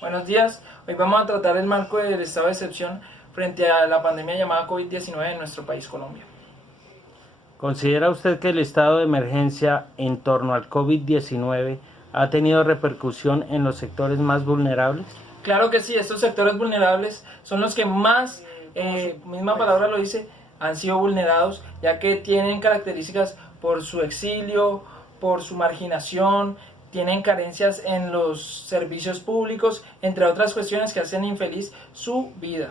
Buenos días, hoy vamos a tratar el marco del estado de excepción frente a la pandemia llamada COVID-19 en nuestro país, Colombia. ¿Considera usted que el estado de emergencia en torno al COVID-19 ha tenido repercusión en los sectores más vulnerables? Claro que sí, estos sectores vulnerables son los que más, misma palabra lo dice, han sido vulnerados, ya que tienen características por su exilio, por su marginación, tienen carencias en los servicios públicos, entre otras cuestiones que hacen infeliz su vida.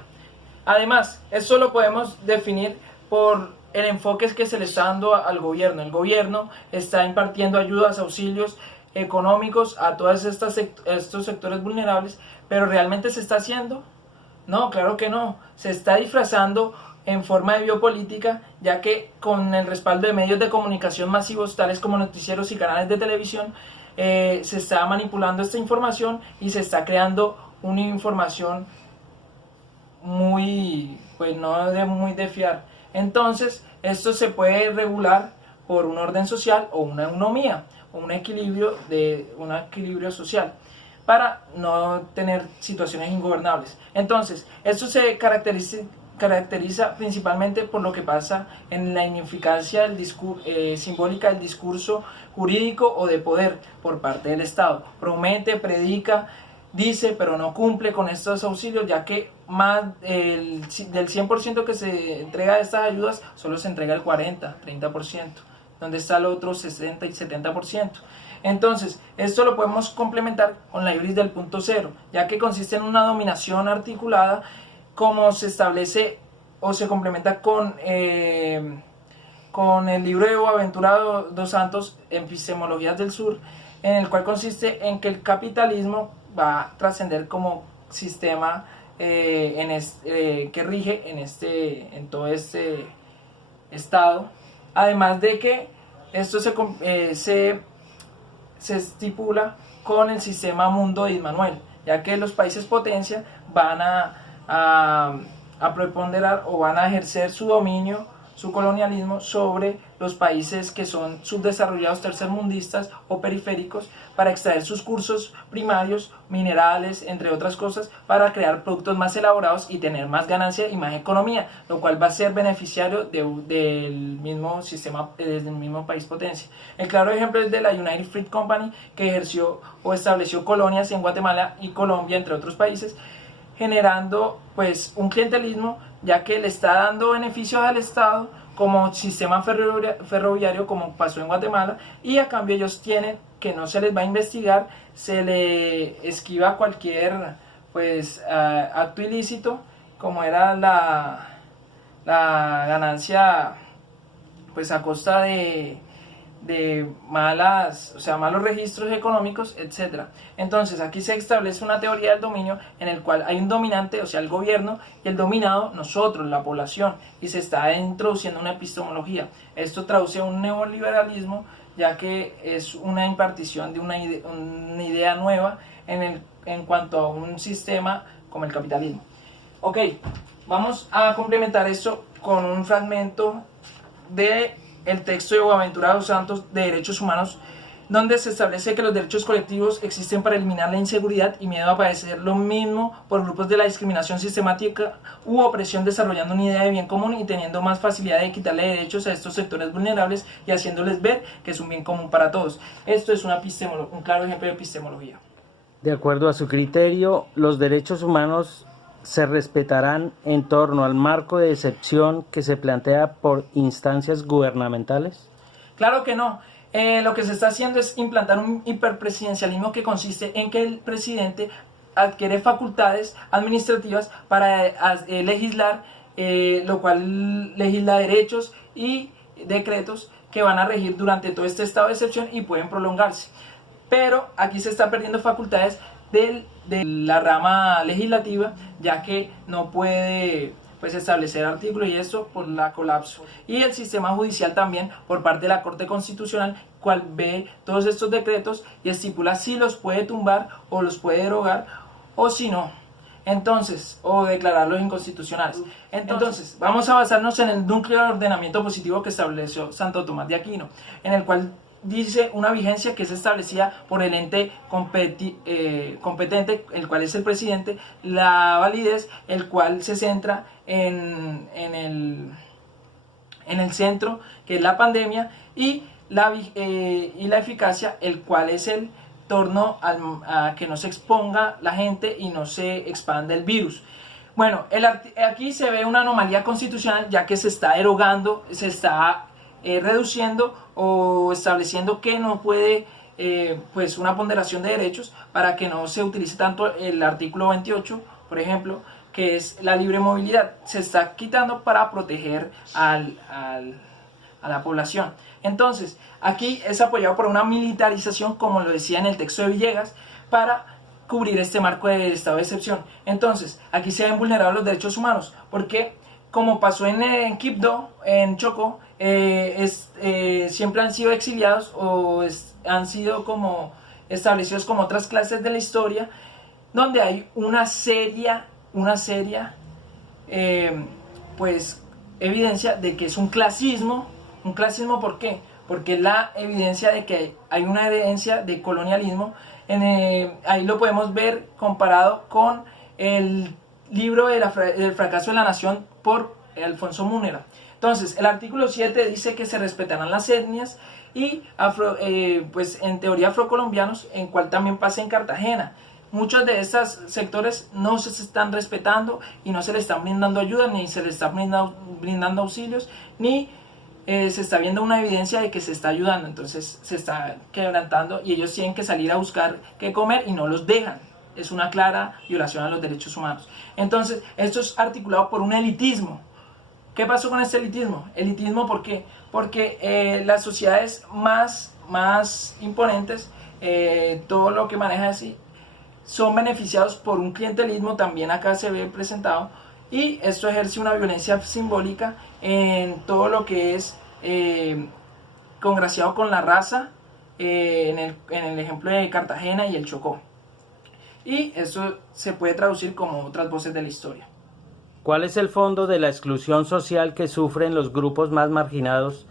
Además, esto lo podemos definir por el enfoque que se le está dando al gobierno. El gobierno está impartiendo ayudas, auxilios económicos a todos estos sectores vulnerables, pero ¿realmente se está haciendo? No, claro que no. Se está disfrazando en forma de biopolítica, ya que con el respaldo de medios de comunicación masivos tales como noticieros y canales de televisión, se está manipulando esta información y se está creando una información muy de fiar. Entonces, esto se puede regular por un orden social o una economía, o un equilibrio social, para no tener situaciones ingobernables. Entonces, esto se caracteriza principalmente por lo que pasa en la ineficacia simbólica del discurso jurídico o de poder por parte del Estado. Promete, predica, dice, pero no cumple con estos auxilios, ya que más del 100% que se entrega de estas ayudas, solo se entrega el 40, 30%, donde está el otro 60 y 70%. Entonces, esto lo podemos complementar con la ibris del punto cero, ya que consiste en una dominación articulada, como se establece o se complementa con el libro de Boaventura dos Santos, Epistemologías del Sur, en el cual consiste en que el capitalismo va a trascender como sistema que rige en todo este estado. Además de que esto se estipula con el sistema mundo de Immanuel, ya que los países potencia van a preponderar o van a ejercer su dominio, su colonialismo sobre los países que son subdesarrollados, tercermundistas o periféricos, para extraer sus recursos primarios, minerales, entre otras cosas, para crear productos más elaborados y tener más ganancia y más economía, lo cual va a ser beneficiario del mismo sistema, desde el mismo país potencia. El claro ejemplo es de la United Fruit Company, que ejerció o estableció colonias en Guatemala y Colombia, entre otros países, generando pues un clientelismo, ya que le está dando beneficios al Estado como sistema ferroviario, como pasó en Guatemala, y a cambio ellos tienen que no se les va a investigar, se le esquiva cualquier acto ilícito, como era la ganancia pues a costa de malos registros económicos, etc. Entonces aquí se establece una teoría del dominio en el cual hay un dominante, o sea el gobierno, y el dominado, nosotros, la población, y se está introduciendo una epistemología. Esto traduce a un neoliberalismo, ya que es una impartición de una idea nueva en cuanto a un sistema como el capitalismo. Ok, vamos a complementar esto con un fragmento de el texto de Boaventura dos Santos de Derechos Humanos, donde se establece que los derechos colectivos existen para eliminar la inseguridad y miedo a padecer lo mismo por grupos de la discriminación sistemática u opresión, desarrollando una idea de bien común y teniendo más facilidad de quitarle derechos a estos sectores vulnerables y haciéndoles ver que es un bien común para todos. Esto es un claro ejemplo de epistemología. De acuerdo a su criterio, los derechos humanos se respetarán en torno al marco de excepción que se plantea por instancias gubernamentales. Claro que no. Lo que se está haciendo es implantar un hiperpresidencialismo que consiste en que el presidente adquiere facultades administrativas para legislar, lo cual legisla derechos y decretos que van a regir durante todo este estado de excepción y pueden prolongarse. Pero aquí se está perdiendo facultades de la rama legislativa, ya que no puede establecer artículos, y esto por la colapso. Y el sistema judicial también por parte de la Corte Constitucional, cual ve todos estos decretos y estipula si los puede tumbar o los puede derogar o si no. Entonces, o declararlos inconstitucionales. Entonces, vamos a basarnos en el núcleo de ordenamiento positivo que estableció Santo Tomás de Aquino, en el cual dice una vigencia que es establecida por el ente competente, el cual es el presidente, la validez, el cual se centra en el centro, que es la pandemia, y la eficacia, el cual es el torno a que no se exponga la gente y no se expanda el virus. Bueno, aquí se ve una anomalía constitucional, ya que se está derogando, se está reduciendo o estableciendo que no puede, pues una ponderación de derechos para que no se utilice tanto el artículo 28, por ejemplo, que es la libre movilidad. Se está quitando para proteger a la población. Entonces, aquí es apoyado por una militarización, como lo decía en el texto de Villegas, para cubrir este marco del estado de excepción. Entonces, aquí se ven vulnerados los derechos humanos, porque como pasó en Quibdó, en Chocó, siempre han sido exiliados o han sido como establecidos como otras clases de la historia, donde hay una seria pues evidencia de que es un clasismo. ¿Por qué? Porque la evidencia de que hay una evidencia de colonialismo, ahí lo podemos ver comparado con el libro del fracaso de la nación por Alfonso Múnera. Entonces, el artículo 7 dice que se respetarán las etnias y pues en teoría afrocolombianos, en cual también pasa en Cartagena. Muchos de estos sectores no se están respetando y no se les están brindando ayuda, ni se les están brindando auxilios, ni se está viendo una evidencia de que se está ayudando. Entonces se está quebrantando y ellos tienen que salir a buscar qué comer y no los dejan. Es una clara violación a los derechos humanos. Entonces esto es articulado por un elitismo. ¿Qué pasó con este elitismo? ¿Elitismo por qué? Porque las sociedades más imponentes, todo lo que maneja así, son beneficiados por un clientelismo, también acá se ve presentado, y esto ejerce una violencia simbólica en todo lo que es congraciado con la raza, en el ejemplo de Cartagena y el Chocó. Y eso se puede traducir como otras voces de la historia. ¿Cuál es el fondo de la exclusión social que sufren los grupos más marginados?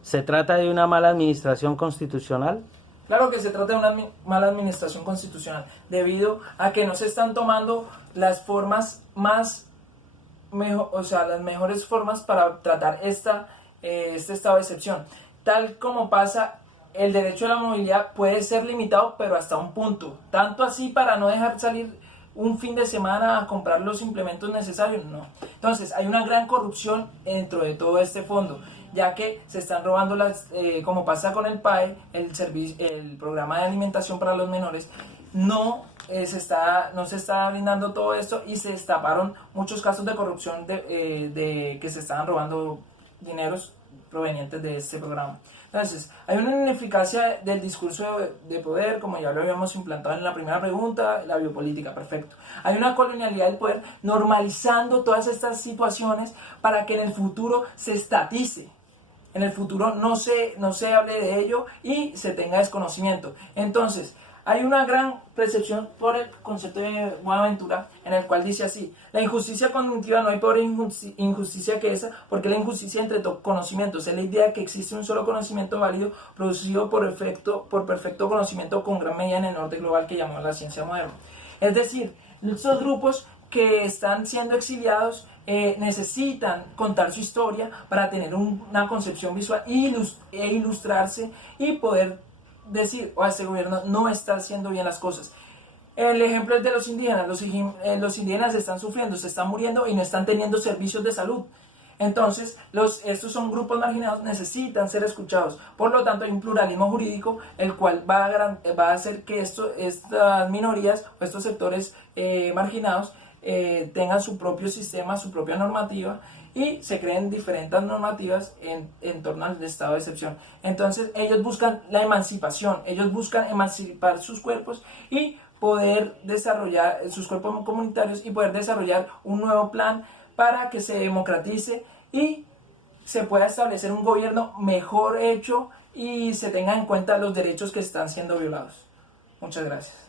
¿Se trata de una mala administración constitucional? Claro que se trata de una mala administración constitucional, debido a que no se están tomando las formas las mejores formas para tratar este estado de excepción. Tal como pasa, el derecho a la movilidad puede ser limitado, pero hasta un punto. Tanto así para no dejar salir un fin de semana a comprar los implementos necesarios, no. Entonces, hay una gran corrupción dentro de todo este fondo, ya que se están robando como pasa con el PAE, el programa de alimentación para los menores, no se está brindando todo esto y se destaparon muchos casos de corrupción de que se estaban robando dineros provenientes de este programa. Entonces, hay una ineficacia del discurso de poder, como ya lo habíamos implantado en la primera pregunta, la biopolítica, perfecto. Hay una colonialidad del poder normalizando todas estas situaciones para que en el futuro se estatice. En el futuro no se hable de ello y se tenga desconocimiento. Entonces, hay una gran percepción por el concepto de Buenaventura, en el cual dice así: la injusticia cognitiva, no hay peor injusticia que esa, porque la injusticia entre conocimientos es la idea de que existe un solo conocimiento válido producido por perfecto conocimiento con gran medida en el orden global que llamamos la ciencia moderna. Es decir, estos grupos que están siendo exiliados necesitan contar su historia para tener una concepción visual e ilustrarse y poder decir: este gobierno no está haciendo bien las cosas. El ejemplo es de los indígenas. Los indígenas están sufriendo, se están muriendo y no están teniendo servicios de salud. Entonces, estos son grupos marginados, necesitan ser escuchados. Por lo tanto, hay un pluralismo jurídico, el cual va a hacer que estas minorías o estos sectores marginados tengan su propio sistema, su propia normativa, y se creen diferentes normativas en torno al estado de excepción. Entonces ellos buscan la emancipación, ellos buscan emancipar sus cuerpos y poder desarrollar sus cuerpos comunitarios y poder desarrollar un nuevo plan para que se democratice y se pueda establecer un gobierno mejor hecho y se tengan en cuenta los derechos que están siendo violados. Muchas gracias.